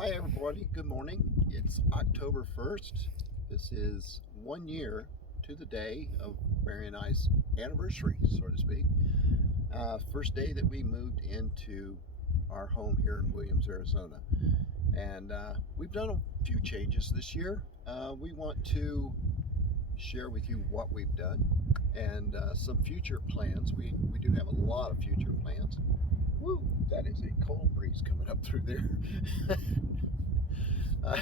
Hi everybody, good morning. It's October 1st. This is 1 year to the day of Mary and I's anniversary, so to speak. First day that we moved into our home here in Williams, Arizona. And we've done a few changes this year. We want to share with you what we've done and some future plans. We do have a lot of future plans. Woo, that is a cold breeze coming up through there. Uh,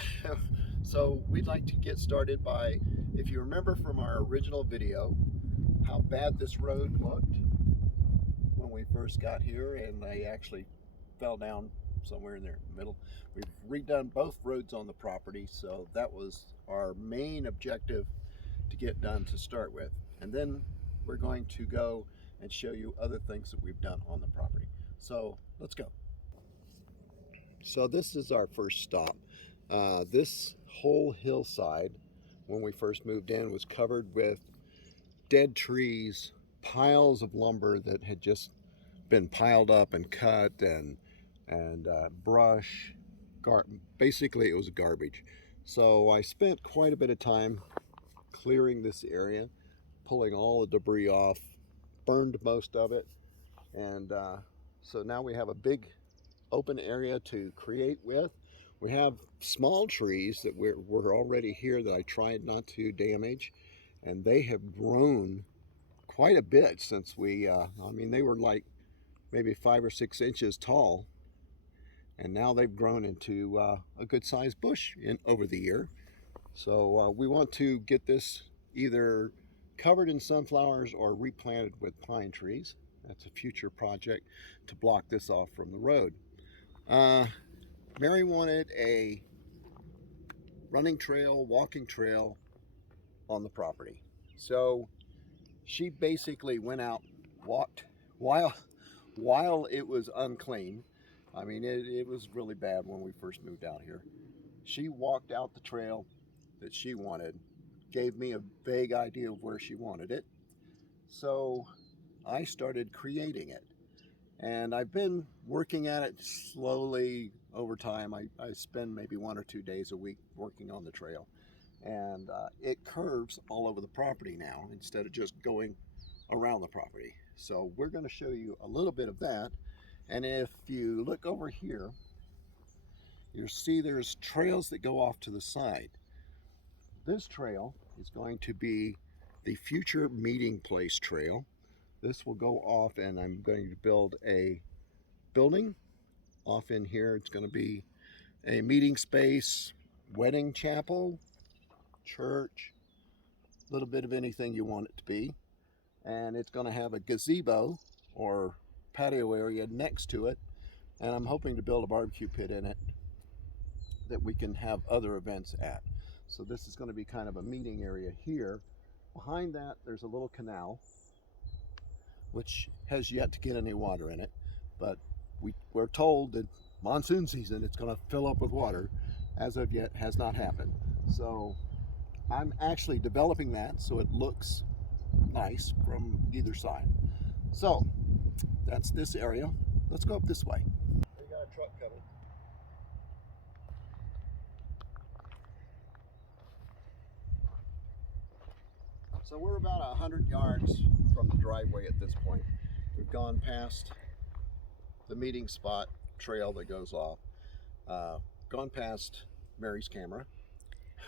so we'd like to get started by, if you remember from our original video, how bad this road looked when we first got here, and I actually fell down somewhere in there in the middle. We've redone both roads on the property, so that was our main objective to get done to start with. And then we're going to go and show you other things that we've done on the property. So let's go. So this is our first stop. This whole hillside, when we first moved in, was covered with dead trees, piles of lumber that had just been piled up and cut, and brush. Basically, it was garbage. So I spent quite a bit of time clearing this area, pulling all the debris off, burned most of it, and so now we have a big open area to create with. We have small trees that were already here that I tried not to damage, and they have grown quite a bit since we, I mean, they were like maybe 5 or 6 inches tall, and now they've grown into a good sized bush over the year. So we want to get this either covered in sunflowers or replanted with pine trees. That's a future project to block this off from the road. Mary wanted a running trail, walking trail on the property. So she basically went out, walked while it was unclean. I mean, it was really bad when we first moved out here. She walked out the trail that she wanted, gave me a vague idea of where she wanted it. So I started creating it. And I've been working at it slowly over time. I spend maybe 1 or 2 days a week working on the trail. And it curves all over the property now instead of just going around the property. So we're going to show you a little bit of that. And if you look over here, you'll see there's trails that go off to the side. This trail is going to be the future meeting place trail. This will go off, and I'm going to build a building off in here. It's going to be a meeting space, wedding chapel, church, a little bit of anything you want it to be. And it's going to have a gazebo or patio area next to it. And I'm hoping to build a barbecue pit in it that we can have other events at. So this is going to be kind of a meeting area here. Behind that, there's a little canal, which has yet to get any water in it, but we're told that monsoon season it's going to fill up with water. As of yet, has not happened. So I'm actually developing that so it looks nice from either side. So that's this area. Let's go up this way. We got a truck coming. So we're about 100 yards from the driveway at this point. We've gone past the meeting spot trail that goes off, gone past Mary's camera,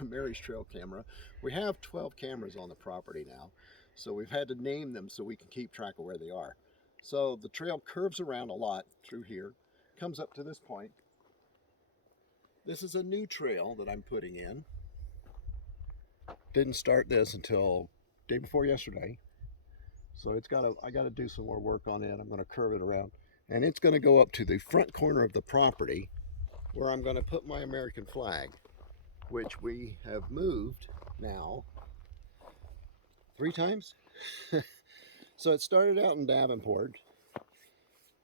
Mary's trail camera. We have 12 cameras on the property now, so we've had to name them so we can keep track of where they are. So the trail curves around a lot through here, comes up to this point. This is a new trail that I'm putting in. Didn't start this until day before yesterday. So I gotta do some more work on it. I'm gonna curve it around, and it's gonna go up to the front corner of the property where I'm gonna put my American flag, which we have moved now 3 times. So it started out in Davenport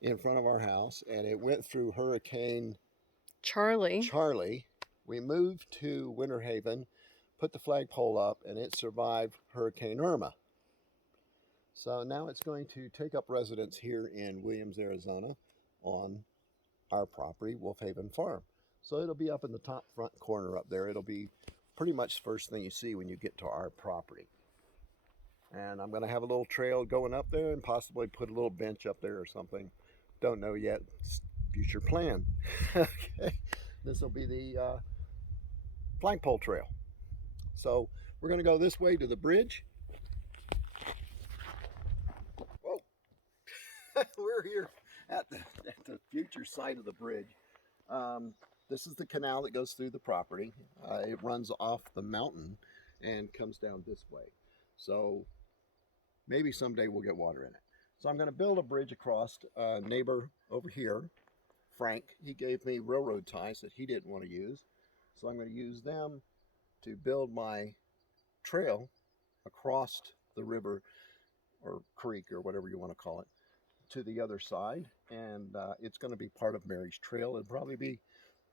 in front of our house, and it went through Hurricane Charlie. We moved to Woolf Haven, put the flagpole up, and it survived Hurricane Irma. So now it's going to take up residence here in Williams, Arizona on our property, Woolf Haven Farm. So it'll be up in the top front corner up there. It'll be pretty much the first thing you see when you get to our property. And I'm going to have a little trail going up there and possibly put a little bench up there or something. Don't know yet. It's future plan. Okay. This will be the flagpole trail. So we're going to go this way to the bridge. Whoa. We're here at the future site of the bridge. This is the canal that goes through the property. It runs off the mountain and comes down this way. So maybe someday we'll get water in it. So I'm going to build a bridge across. Neighbor over here, Frank, he gave me railroad ties that he didn't want to use. So I'm going to use them to build my trail across the river or creek or whatever you want to call it to the other side. And it's going to be part of Mary's Trail. It'll probably be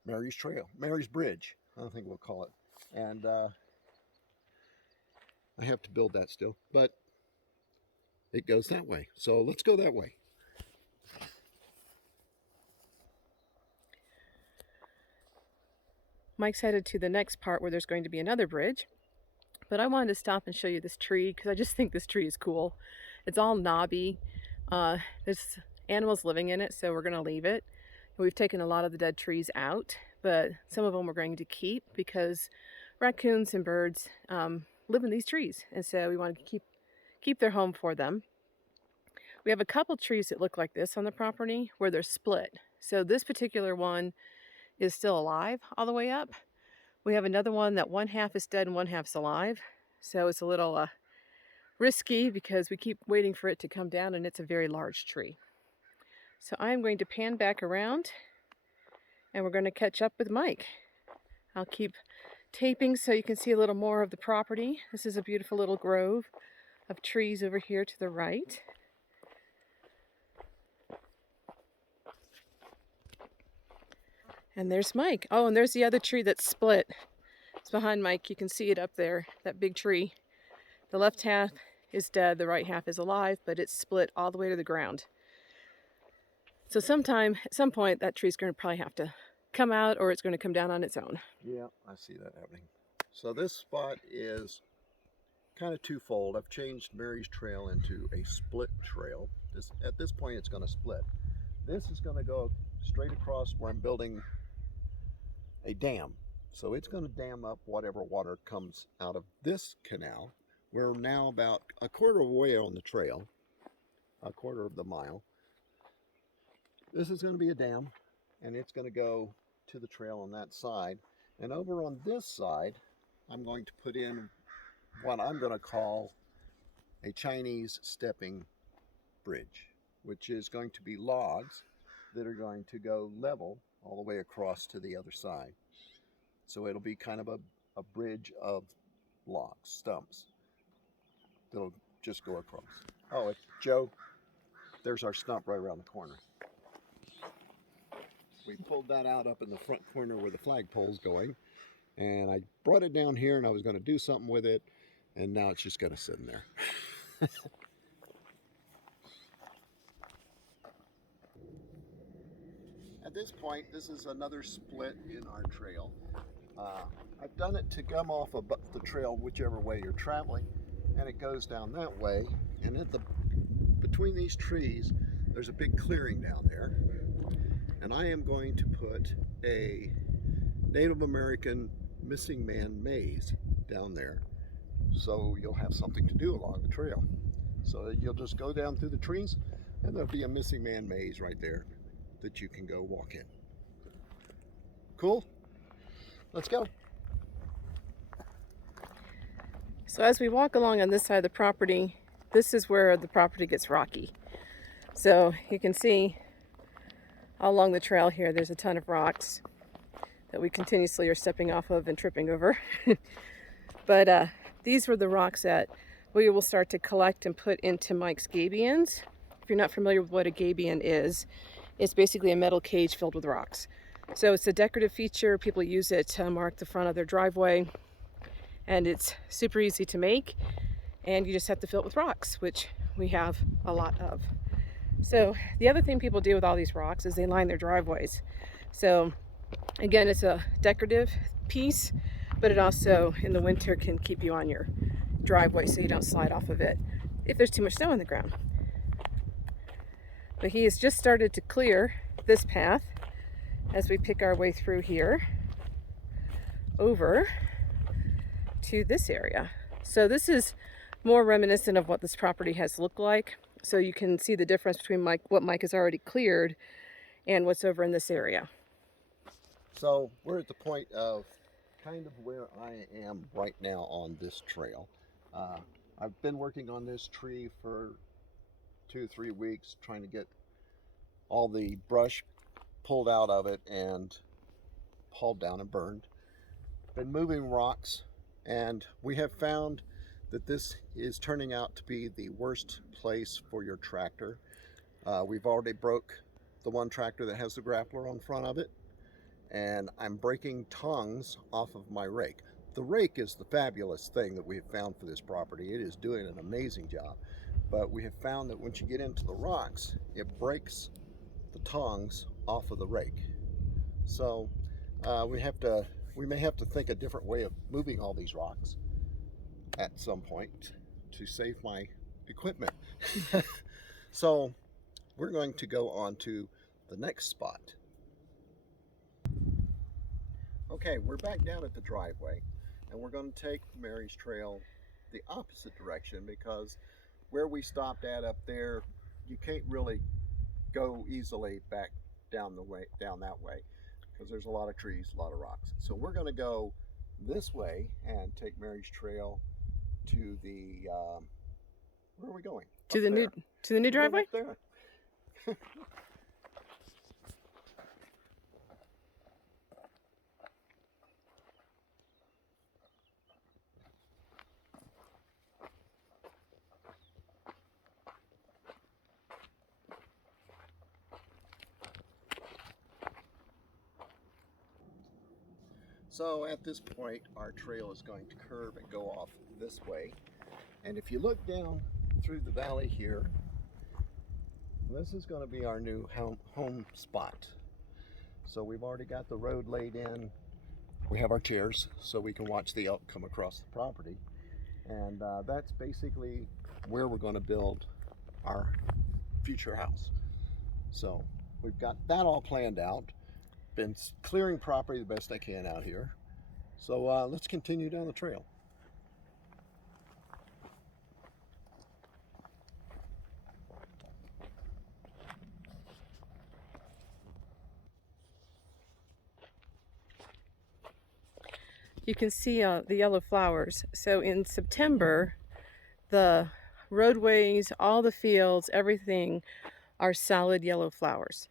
Mary's Trail, Mary's Bridge, I think we'll call it. And I have to build that still, but it goes that way. So let's go that way. Mike's headed to the next part where there's going to be another bridge. But I wanted to stop and show you this tree because I just think this tree is cool. It's all knobby. There's animals living in it, so we're going to leave it. We've taken a lot of the dead trees out, but some of them we're going to keep because raccoons and birds live in these trees, and so we want to keep their home for them. We have a couple trees that look like this on the property where they're split. So this particular one is still alive all the way up. We have another one that one half is dead and one half's alive. So it's a little risky because we keep waiting for it to come down, and it's a very large tree. So I'm going to pan back around and we're going to catch up with Mike. I'll keep taping so you can see a little more of the property. This is a beautiful little grove of trees over here to the right. And there's Mike. Oh, and there's the other tree that's split. It's behind Mike. You can see it up there, that big tree. The left half is dead, the right half is alive, but it's split all the way to the ground. So at some point, that tree's going to probably have to come out or it's going to come down on its own. Yeah, I see that happening. So this spot is kind of twofold. I've changed Mary's Trail into a split trail. At this point, it's going to split. This is going to go straight across where I'm building a dam. So it's going to dam up whatever water comes out of this canal. We're now about a quarter of the way on the trail, a quarter of the mile. This is going to be a dam, and it's going to go to the trail on that side. And over on this side, I'm going to put in what I'm going to call a Chinese stepping bridge, which is going to be logs that are going to go level all the way across to the other side. So it'll be kind of a bridge of logs, stumps, that'll just go across. Oh, Joe, there's our stump right around the corner. We pulled that out up in the front corner where the flagpole's going, and I brought it down here and I was going to do something with it, and now it's just going to sit in there. At this point, this is another split in our trail. I've done it to come off of the trail whichever way you're traveling, and it goes down that way, and between these trees there's a big clearing down there, and I am going to put a Native American missing man maze down there, so you'll have something to do along the trail. So you'll just go down through the trees and there'll be a missing man maze right there that you can go walk in. Cool? Let's go. So as we walk along on this side of the property, this is where the property gets rocky. So you can see all along the trail here, there's a ton of rocks that we continuously are stepping off of and tripping over. But these were the rocks that we will start to collect and put into Mike's gabions. If you're not familiar with what a gabion is, it's basically a metal cage filled with rocks. So it's a decorative feature. People use it to mark the front of their driveway, and it's super easy to make, and you just have to fill it with rocks, which we have a lot of. So the other thing people do with all these rocks is they line their driveways. So Again, it's a decorative piece, but it also in the winter can keep you on your driveway so you don't slide off of it if there's too much snow on the ground. But he has just started to clear this path as we pick our way through here over to this area. So this is more reminiscent of what this property has looked like. So you can see the difference between what Mike has already cleared and what's over in this area. So we're at the point of kind of where I am right now on this trail. I've been working on this tree for 2-3 weeks, trying to get all the brush pulled out of it and hauled down and burned. Been moving rocks, and we have found that this is turning out to be the worst place for your tractor. We've already broke the one tractor that has the grappler on front of it, and I'm breaking tongues off of my rake. The rake is the fabulous thing that we have found for this property. It is doing an amazing job, but we have found that once you get into the rocks, it breaks the tongues off of the rake. So we may have to think a different way of moving all these rocks at some point to save my equipment. So we're going to go on to the next spot. Okay, we're back down at the driveway, and we're going to take Mary's trail the opposite direction, because where we stopped at up there, you can't really go easily back down that way, because there's a lot of trees, a lot of rocks. So we're going to go this way and take Mary's trail to the where are we going? To the new driveway? Up there. So at this point, our trail is going to curve and go off this way. And if you look down through the valley here, this is going to be our new home spot. So we've already got the road laid in. We have our chairs so we can watch the elk come across the property. And that's basically where we're going to build our future house. So we've got that all planned out. Been clearing property the best I can out here. So let's continue down the trail. You can see the yellow flowers. So in September, the roadways, all the fields, everything are solid yellow flowers.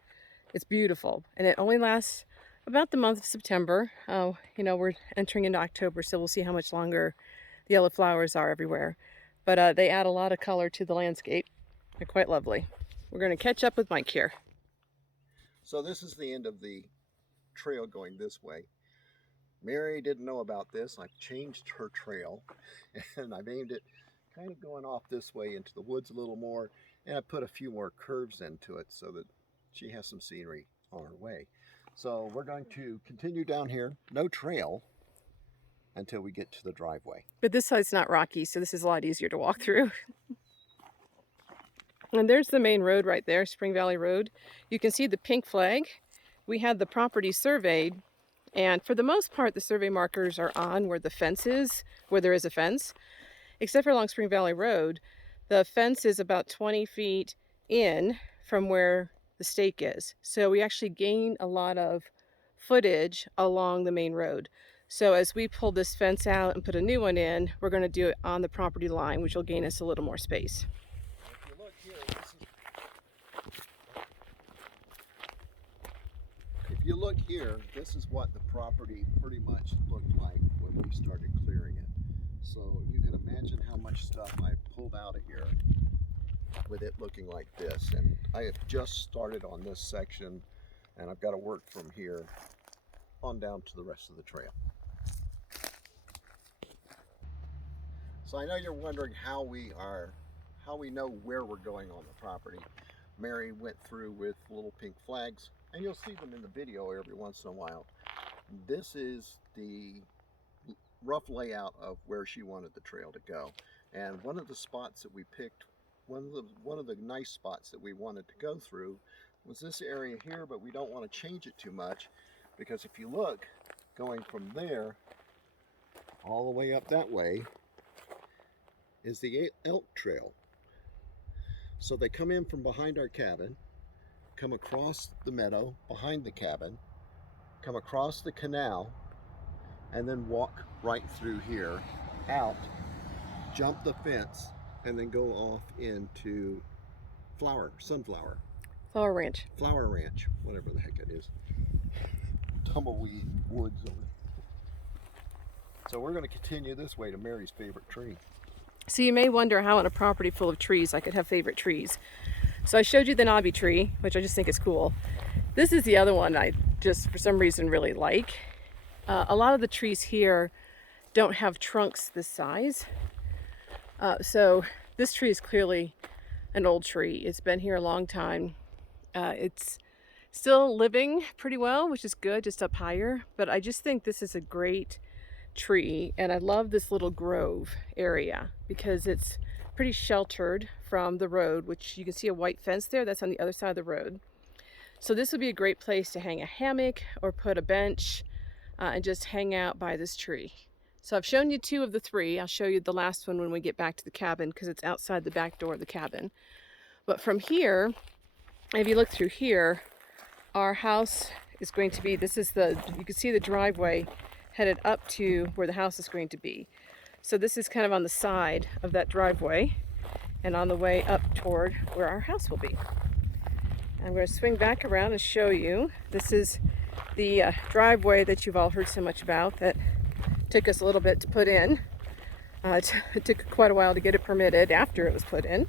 It's beautiful, and it only lasts about the month of September. We're entering into October, so we'll see how much longer the yellow flowers are everywhere. But they add a lot of color to the landscape. They're quite lovely. We're going to catch up with Mike here. So this is the end of the trail going this way. Mary didn't know about this. I've changed her trail, and I've aimed it kind of going off this way into the woods a little more, and I put a few more curves into it so that she has some scenery on her way. So we're going to continue down here, no trail, until we get to the driveway. But this side's not rocky, so this is a lot easier to walk through. And there's the main road right there, Spring Valley Road. You can see the pink flag. We had the property surveyed, and for the most part, the survey markers are on where the fence is, where there is a fence. Except for along Spring Valley Road, the fence is about 20 feet in from where the stake is. So we actually gain a lot of footage along the main road. So as we pull this fence out and put a new one in, we're going to do it on the property line, which will gain us a little more space. If you look here, this is what the property pretty much looked like when we started clearing it. So you can imagine how much stuff I pulled out of here with it looking like this. And I have just started on this section, and I've got to work from here on down to the rest of the trail. So I know you're wondering how we know where we're going on the property. Mary went through with little pink flags and you'll see them in the video every once in a while. This is the rough layout of where she wanted the trail to go. And one of the spots that we picked, one of the nice spots that we wanted to go through was this area here, but we don't want to change it too much, because if you look, going from there all the way up that way is the elk trail. So they come in from behind our cabin, come across the meadow behind the cabin, come across the canal, and then walk right through here, out, jump the fence, and then go off into Sunflower. Flower Ranch. Flower Ranch, whatever the heck it is. Tumbleweed woods over there. So we're going to continue this way to Mary's favorite tree. So you may wonder how on a property full of trees I could have favorite trees. So I showed you the knobby tree, which I just think is cool. This is the other one I just for some reason really like. A lot of the trees here don't have trunks this size. So this tree is clearly an old tree. It's been here a long time. It's still living pretty well, which is good, just up higher. But I just think this is a great tree, and I love this little grove area because it's pretty sheltered from the road, which you can see a white fence there. That's on the other side of the road. So this would be a great place to hang a hammock or put a bench and just hang out by this tree. So I've shown you 2 of the 3. I'll show you the last one when we get back to the cabin because it's outside the back door of the cabin. But from here, if you look through here, our house is going to be, you can see the driveway headed up to where the house is going to be. So this is kind of on the side of that driveway and on the way up toward where our house will be. I'm going to swing back around and show you. This is the driveway that you've all heard so much about that took us a little bit to put in. It took quite a while to get it permitted after it was put in.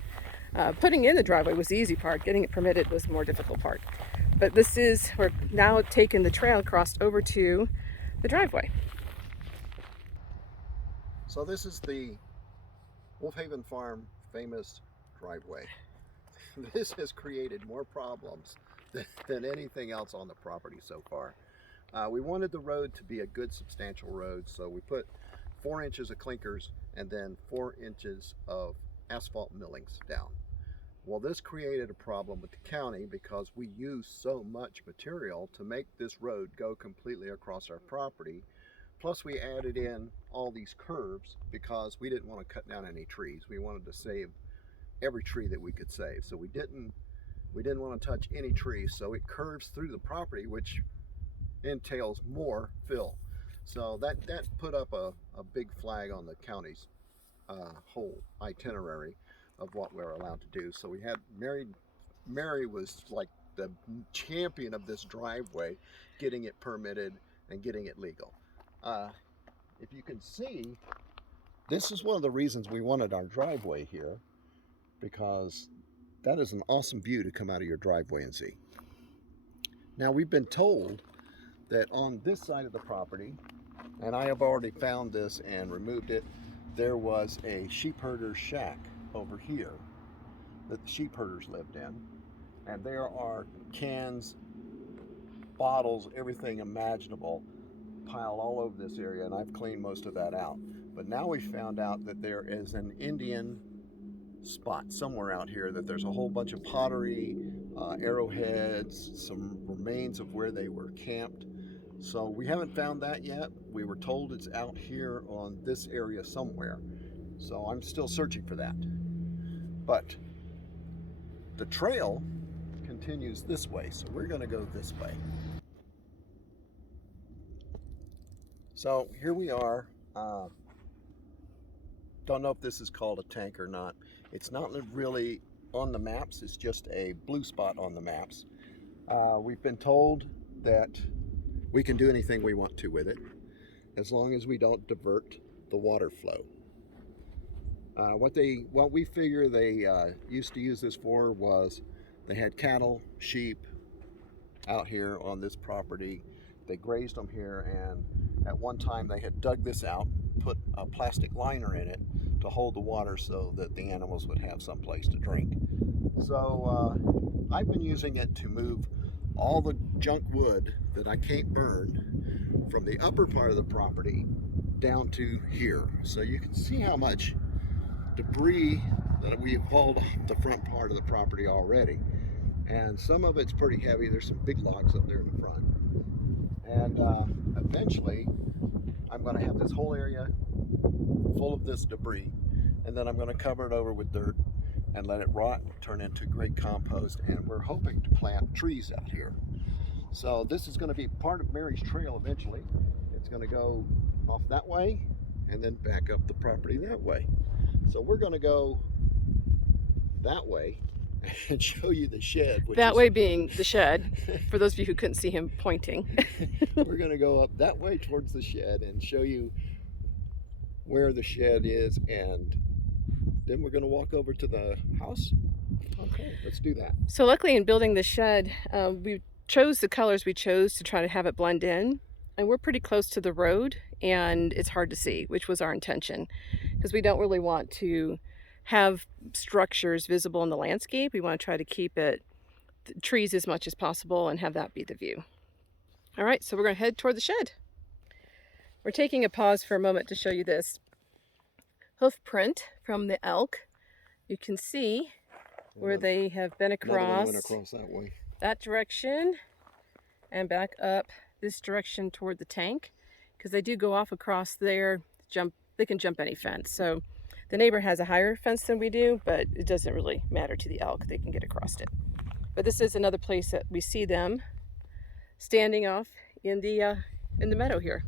Putting in the driveway was the easy part. Getting it permitted was the more difficult part. But we're now taking the trail crossed over to the driveway. So this is the Woolf Haven Farm famous driveway. This has created more problems than anything else on the property so far. We wanted the road to be a good substantial road, so we put 4 inches of clinkers and then 4 inches of asphalt millings down. Well, this created a problem with the county because we use so much material to make this road go completely across our property. Plus we added in all these curves because we didn't want to cut down any trees. We wanted to save every tree that we could save. So we didn't want to touch any trees. So it curves through the property, which entails more fill. So that put up a big flag on the county's whole itinerary of what we're allowed to do. So we had Mary was like the champion of this driveway, getting it permitted and getting it legal. If you can see, this is one of the reasons we wanted our driveway here, because that is an awesome view to come out of your driveway and see. Now we've been told that on this side of the property, and I have already found this and removed it, there was a sheep herder's shack over here that the sheep herders lived in, and there are cans, bottles, everything imaginable piled all over this area, and I've cleaned most of that out. But now we found out that there is an Indian spot somewhere out here, that there's a whole bunch of pottery, arrowheads, some remains of where they were camped. So we haven't found that yet. We were told it's out here on this area somewhere. So I'm still searching for that. But the trail continues this way, so we're going to go this way. So here we are. Don't know if this is called a tank or not. It's not really on the maps. It's just a blue spot on the maps. We've been told that we can do anything we want to with it, as long as we don't divert the water flow. What we figure they used to use this for was they had cattle, sheep out here on this property. They grazed them here, and at one time they had dug this out, put a plastic liner in it to hold the water so that the animals would have some place to drink. So I've been using it to move all the junk wood that I can't burn from the upper part of the property down to here. So you can see how much debris that we've hauled off the front part of the property already. And some of it's pretty heavy. There's some big logs up there in the front. And eventually, I'm going to have this whole area full of this debris. And then I'm going to cover it over with dirt and let it rot, turn into great compost. And we're hoping to plant trees out here. So this is going to be part of Mary's trail eventually. It's going to go off that way and then back up the property that way. So we're going to go that way and show you the shed. That way being the shed, for those of you who couldn't see him pointing. We're going to go up that way towards the shed and show you where the shed is, and then we're going to walk over to the house. Okay, let's do that. So luckily in building the shed, we chose the colors we chose to try to have it blend in. And we're pretty close to the road and it's hard to see, which was our intention, because we don't really want to have structures visible in the landscape. We want to try to keep it trees as much as possible and have that be the view. All right, so we're going to head toward the shed. We're taking a pause for a moment to show you this hoof print from the elk. You can see where they have been across, went across that way, that direction, and back up this direction toward the tank, because they do go off across there. They can jump any fence. So the neighbor has a higher fence than we do, but it doesn't really matter to the elk. They can get across it. But this is another place that we see them standing off in the meadow here.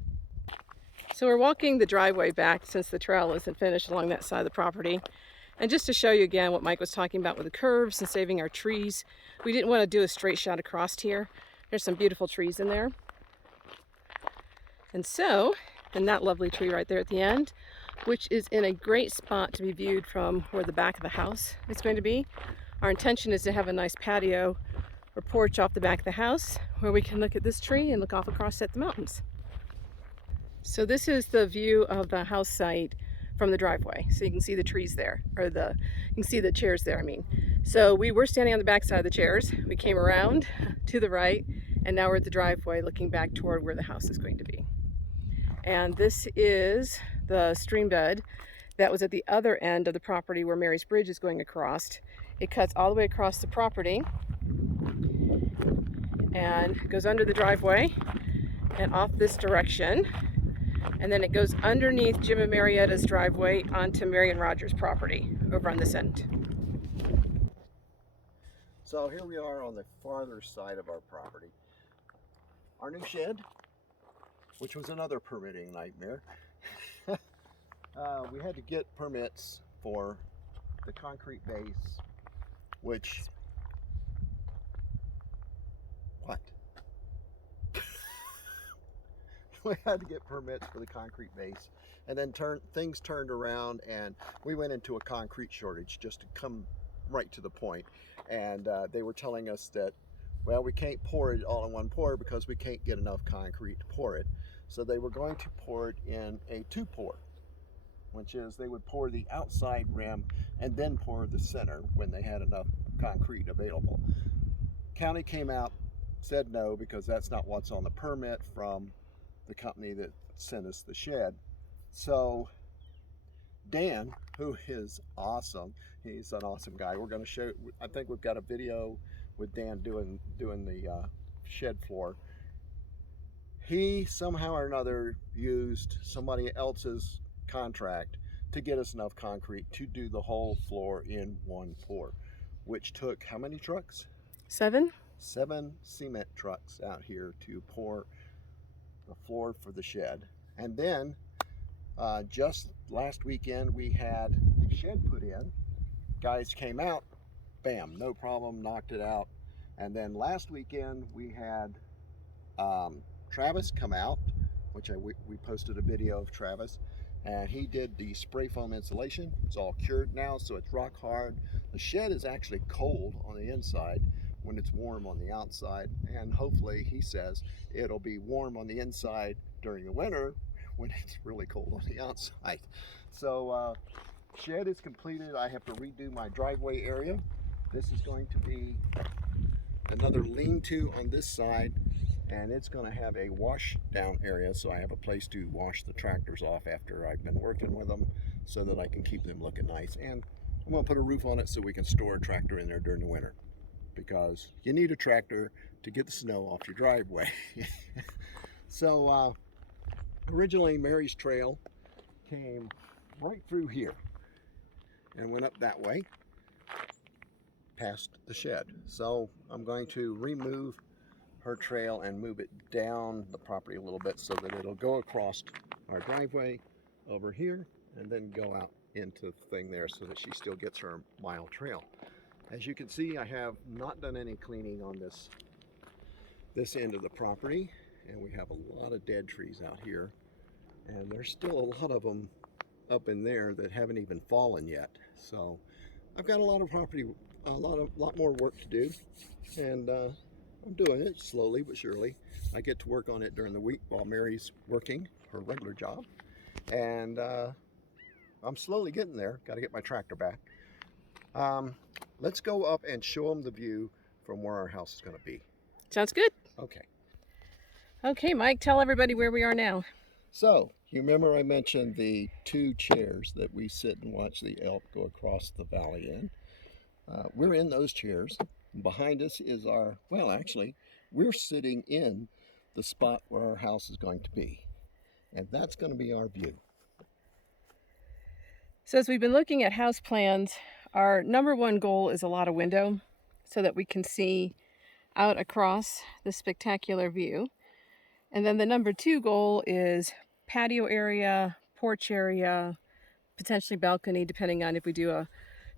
So we're walking the driveway back since the trail isn't finished along that side of the property. And just to show you again what Mike was talking about with the curves and saving our trees, we didn't want to do a straight shot across here. There's some beautiful trees in there. And so, and that lovely tree right there at the end, which is in a great spot to be viewed from where the back of the house is going to be. Our intention is to have a nice patio or porch off the back of the house where we can look at this tree and look off across at the mountains. So this is the view of the house site from the driveway. So you can see the trees there, or you can see the chairs there, I mean. So we were standing on the back side of the chairs. We came around to the right, and now we're at the driveway looking back toward where the house is going to be. And this is the stream bed that was at the other end of the property where Mary's Bridge is going across. It cuts all the way across the property and goes under the driveway and off this direction. And then it goes underneath Jim and Marietta's driveway onto Mary and Roger's property over on this end. So here we are on the farther side of our property. Our new shed, which was another permitting nightmare. We had to get permits for the concrete base, which, what? We had to get permits for the concrete base, and then things turned around and we went into a concrete shortage, just to come right to the point. And they were telling us that, well, we can't pour it all in one pour because we can't get enough concrete to pour it. So they were going to pour it in a two pour, which is they would pour the outside rim and then pour the center when they had enough concrete available. County came out, said no, because that's not what's on the permit from the company that sent us the shed. So Dan, who is awesome, he's an awesome guy. We're going to show, I think we've got a video with Dan doing the shed floor. He somehow or another used somebody else's contract to get us enough concrete to do the whole floor in one pour, which took how many trucks? 7? 7 cement trucks out here to pour the floor for the shed. And then just last weekend we had the shed put in. Guys came out, bam, no problem, knocked it out. And then last weekend we had Travis come out, which we posted a video of Travis, and he did the spray foam insulation. It's all cured now, so it's rock hard. The shed is actually cold on the inside when it's warm on the outside, and hopefully, he says, it'll be warm on the inside during the winter when it's really cold on the outside. So shed is completed. I have to redo my driveway area. This is going to be another lean-to on this side, and it's going to have a wash down area, so I have a place to wash the tractors off after I've been working with them, so that I can keep them looking nice. And I'm going to put a roof on it so we can store a tractor in there during the winter, because you need a tractor to get the snow off your driveway. So originally Mary's trail came right through here and went up that way past the shed. So I'm going to remove her trail and move it down the property a little bit so that it'll go across our driveway over here and then go out into the thing there, so that she still gets her mile trail. As you can see, I have not done any cleaning on this end of the property, and we have a lot of dead trees out here, and there's still a lot of them up in there that haven't even fallen yet. So I've got a lot of property, a lot more work to do, and I'm doing it slowly but surely. I get to work on it during the week while Mary's working her regular job, and I'm slowly getting there. Got to get my tractor back. Let's go up and show them the view from where our house is going to be. Sounds good. Okay. Okay, Mike, tell everybody where we are now. So, you remember I mentioned the 2 chairs that we sit and watch the elk go across the valley in? We're in those chairs. Behind us is our, well, actually, we're sitting in the spot where our house is going to be. And that's going to be our view. So as we've been looking at house plans, our number 1 goal is a lot of window so that we can see out across the spectacular view. And then the number 2 goal is patio area, porch area, potentially balcony, depending on if we do a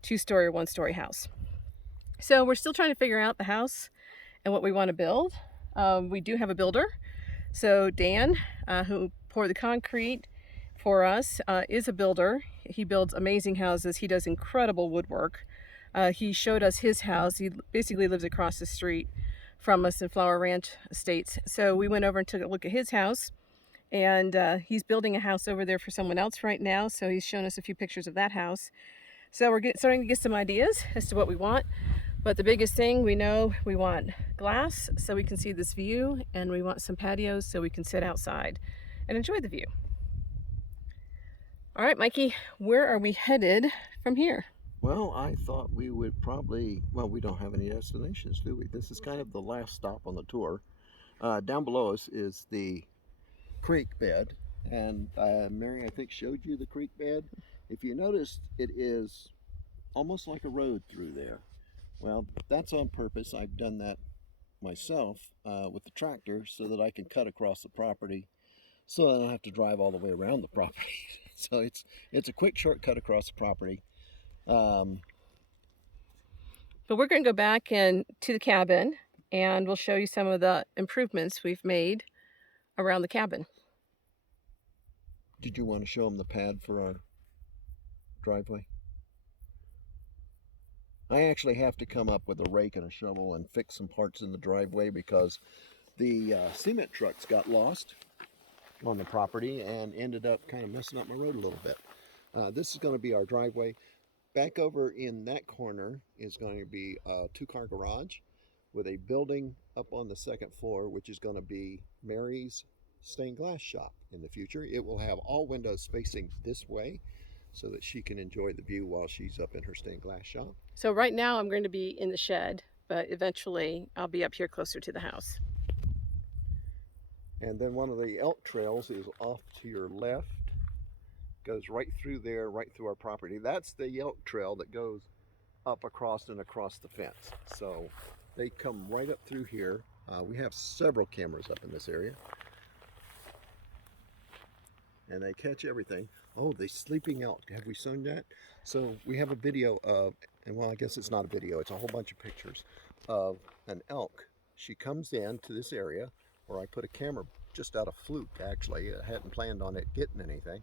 2-story or 1-story house. So we're still trying to figure out the house and what we want to build. We do have a builder. So Dan, who poured the concrete for us, is a builder. He builds amazing houses. He does incredible woodwork. He showed us his house. He basically lives across the street from us in Flower Ranch Estates. So we went over and took a look at his house, and he's building a house over there for someone else right now. So he's shown us a few pictures of that house. So we're starting to get some ideas as to what we want. But the biggest thing, we know we want glass so we can see this view, and we want some patios so we can sit outside and enjoy the view. All right, Mikey, where are we headed from here? Well, I thought we would probably, well, we don't have any destinations, do we? This is kind of the last stop on the tour. Down below us is the creek bed, and Mary, I think, showed you the creek bed. If you noticed, it is almost like a road through there. Well, that's on purpose. I've done that myself with the tractor so that I can cut across the property, so I don't have to drive all the way around the property. So it's a quick shortcut across the property. But we're going to go back to the cabin, and we'll show you some of the improvements we've made around the cabin. Did you want to show them the pad for our driveway? I actually have to come up with a rake and a shovel and fix some parts in the driveway because the cement trucks got lost on the property and ended up kind of messing up my road a little bit. This is going to be our driveway. Back over in that corner is going to be a 2-car garage with a building up on the 2nd floor, which is going to be Mary's stained glass shop in the future. It will have all windows facing this way so that she can enjoy the view while she's up in her stained glass shop. So right now I'm going to be in the shed, but eventually I'll be up here closer to the house. And then one of the elk trails is off to your left. Goes right through there, right through our property. That's the elk trail that goes up across and across the fence. So they come right up through here. We have several cameras up in this area, and they catch everything. Oh, the sleeping elk. Have we shown that? So we have a video of, and well, I guess it's not a video, it's a whole bunch of pictures of an elk. She comes in to this area where I put a camera just out of fluke, actually. I hadn't planned on it getting anything.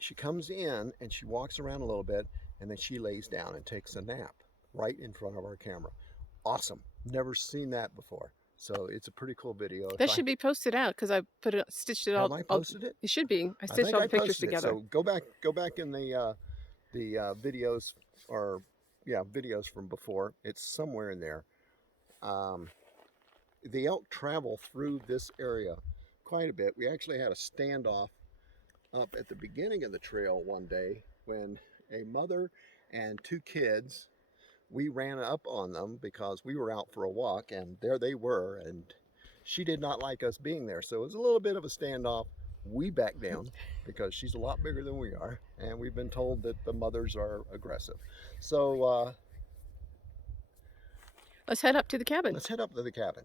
She comes in and she walks around a little bit, and then she lays down and takes a nap right in front of our camera. Awesome. Never seen that before. So it's a pretty cool video. That should be posted out because I stitched it all. Have I posted it? It should be. I stitched all the pictures together. So go back in the videos, or yeah, videos from before. It's somewhere in there. Um, the elk travel through this area quite a bit. We actually had a standoff up at the beginning of the trail one day when a mother and two kids, we ran up on them because we were out for a walk, and there they were, and she did not like us being there. So it was a little bit of a standoff. We backed down because she's a lot bigger than we are, and we've been told that the mothers are aggressive. So Let's head up to the cabin. let's head up to the cabin.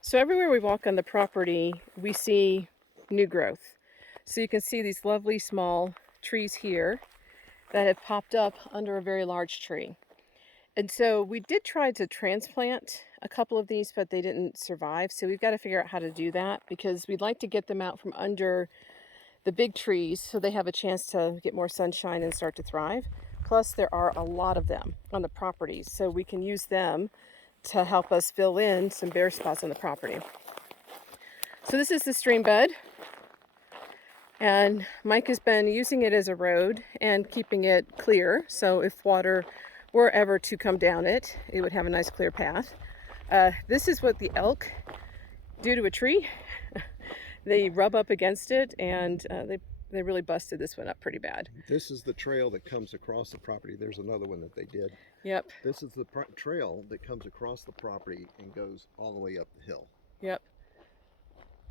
So everywhere we walk on the property, we see new growth. So you can see these lovely small trees here that have popped up under a very large tree. And so we did try to transplant a couple of these, but they didn't survive. So we've got to figure out how to do that because we'd like to get them out from under the big trees so they have a chance to get more sunshine and start to thrive. Plus, there are a lot of them on the property, so we can use them to help us fill in some bare spots on the property. So this is the stream bed, and Mike has been using it as a road and keeping it clear, so if water were ever to come down it, it would have a nice clear path. This is what the elk do to a tree. They rub up against it, and they really busted this one up pretty bad. This is the trail that comes across the property. There's another one that they did. Yep. This is the trail that comes across the property and goes all the way up the hill. Yep.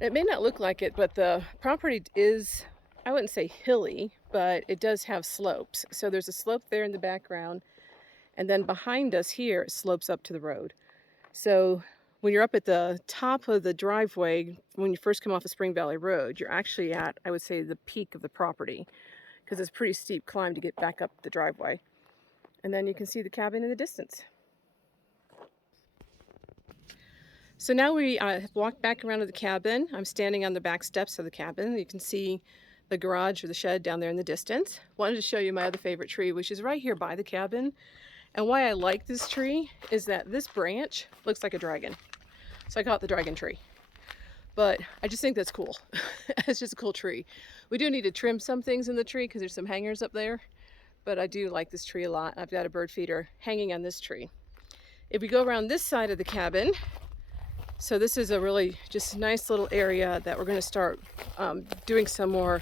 It may not look like it, but the property is, I wouldn't say hilly, but it does have slopes. So there's a slope there in the background, and then behind us here, it slopes up to the road. So when you're up at the top of the driveway, when you first come off of Spring Valley Road, you're actually at, I would say, the peak of the property because it's a pretty steep climb to get back up the driveway. And then you can see the cabin in the distance. So now we walked back around to the cabin. I'm standing on the back steps of the cabin. You can see the garage or the shed down there in the distance. Wanted to show you my other favorite tree, which is right here by the cabin. And why I like this tree is that this branch looks like a dragon. So I call it the dragon tree. But I just think that's cool. It's just a cool tree. We do need to trim some things in the tree because there's some hangers up there. But I do like this tree a lot. I've got a bird feeder hanging on this tree. If we go around this side of the cabin, so this is a really just nice little area that we're going to start doing some more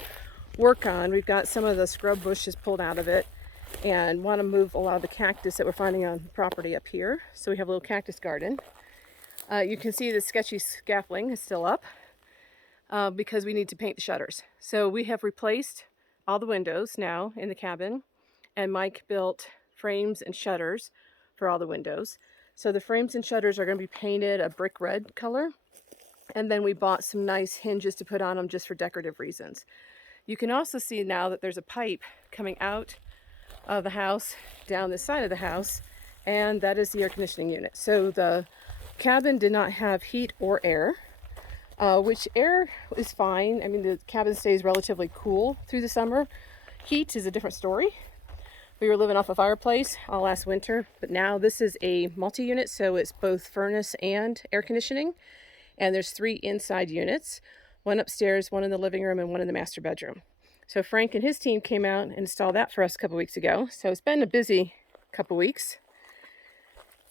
work on. We've got some of the scrub bushes pulled out of it and want to move a lot of the cactus that we're finding on the property up here. So we have a little cactus garden. You can see the sketchy scaffolding is still up because we need to paint the shutters. So we have replaced all the windows now in the cabin, and Mike built frames and shutters for all the windows. So the frames and shutters are going to be painted a brick red color, and then we bought some nice hinges to put on them just for decorative reasons. You can also see now that there's a pipe coming out of the house down this side of the house, and that is the air conditioning unit. So the cabin did not have heat or air, which air is fine. I mean, the cabin stays relatively cool through the summer. Heat is a different story. We were living off a fireplace all last winter, but now this is a multi-unit, so it's both furnace and air conditioning. And there's 3 inside units, one upstairs, one in the living room, and one in the master bedroom. So Frank and his team came out and installed that for us a couple weeks ago. So it's been a busy couple weeks.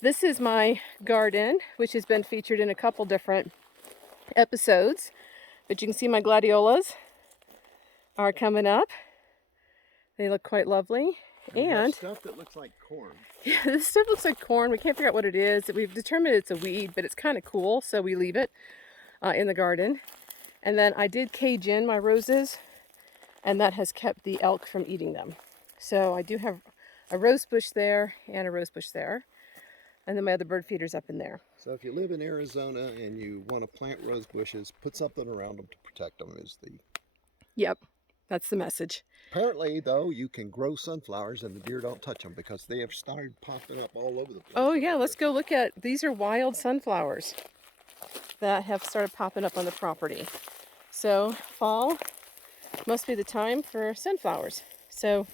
This is my garden, which has been featured in a couple different episodes. But you can see my gladiolas are coming up. They look quite lovely. And stuff that looks like corn. Yeah, this stuff looks like corn. We can't figure out what it is. We've determined it's a weed, but it's kind of cool, so we leave it in the garden. And then I did cage in my roses, and that has kept the elk from eating them. So I do have a rose bush there and a rose bush there. And then my other bird feeder's up in there. So if you live in Arizona and you want to plant rose bushes, put something around them to protect them is the... Yep, that's the message. Apparently, though, you can grow sunflowers and the deer don't touch them because they have started popping up all over the place. Oh yeah, let's go look at, these are wild sunflowers that have started popping up on the property. So fall must be the time for sunflowers. So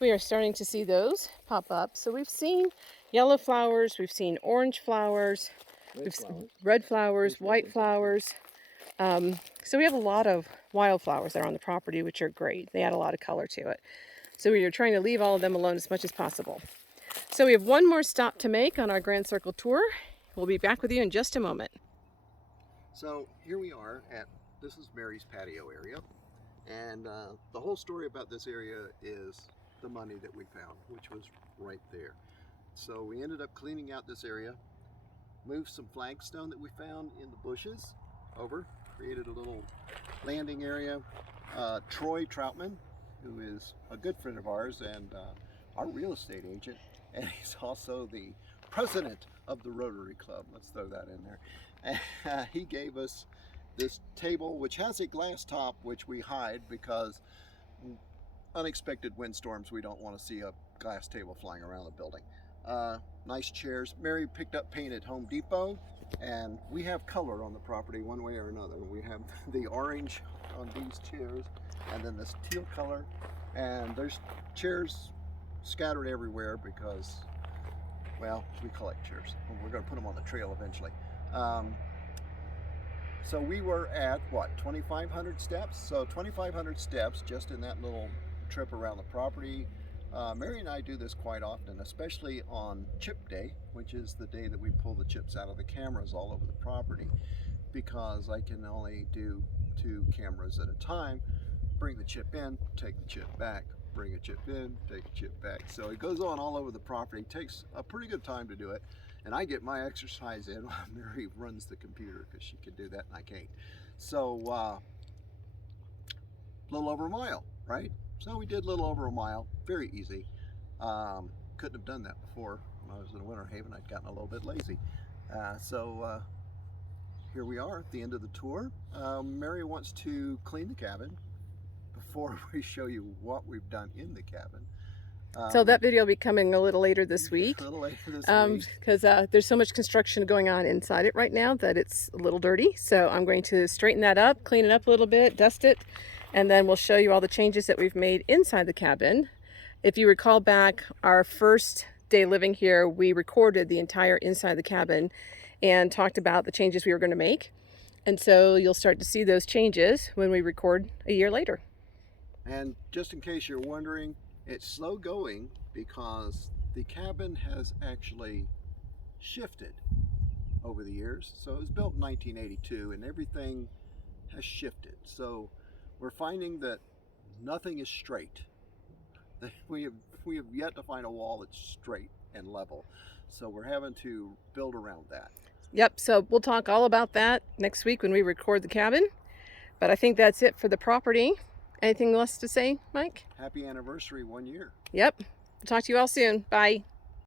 we are starting to see those pop up. So we've seen yellow flowers, we've seen orange flowers, red flowers, white flowers. So we have a lot of wildflowers that are on the property, which are great. They add a lot of color to it. So we are trying to leave all of them alone as much as possible. So we have one more stop to make on our Grand Circle tour, We'll be back with you in just a moment. So here we are this is Mary's patio area. And the whole story about this area is the money that we found, which was right there. So we ended up cleaning out this area, moved some flagstone that we found in the bushes over, created a little landing area. Troy Troutman, who is a good friend of ours and our real estate agent, and he's also the president of the Rotary Club, let's throw that in there. He gave us this table, which has a glass top, which we hide because unexpected windstorms, we don't want to see a glass table flying around the building. Nice chairs. Mary picked up paint at Home Depot, and we have color on the property one way or another. We have the orange on these chairs, and then this teal color, and there's chairs scattered everywhere because, well, we collect chairs. We're going to put them on the trail eventually. So we were at, what, 2,500 steps? So 2,500 steps just in that little trip around the property. Mary and I do this quite often, especially on chip day, which is the day that we pull the chips out of the cameras all over the property, because I can only do 2 cameras at a time. Bring the chip in, take the chip back, bring a chip in, take a chip back. So it goes on all over the property. It takes a pretty good time to do it. And I get my exercise in while Mary runs the computer, because she can do that and I can't. So a little over a mile, right? So we did a little over a mile, very easy. Couldn't have done that before. When I was in Winter Haven, I'd gotten a little bit lazy. Here we are at the end of the tour. Mary wants to clean the cabin before we show you what we've done in the cabin. So that video will be coming a little later this week. A little later this week. Because there's so much construction going on inside it right now that it's a little dirty. So I'm going to straighten that up, clean it up a little bit, dust it, and then we'll show you all the changes that we've made inside the cabin. If you recall back, our first day living here, we recorded the entire inside of the cabin and talked about the changes we were going to make. And so you'll start to see those changes when we record a year later. And just in case you're wondering, it's slow going because the cabin has actually shifted over the years. So it was built in 1982 and everything has shifted. So we're finding that nothing is straight. We have yet to find a wall that's straight and level. So we're having to build around that. Yep, so we'll talk all about that next week when we record the cabin. But I think that's it for the property. Anything else to say, Mike? Happy anniversary, 1 year. Yep. We'll talk to you all soon. Bye.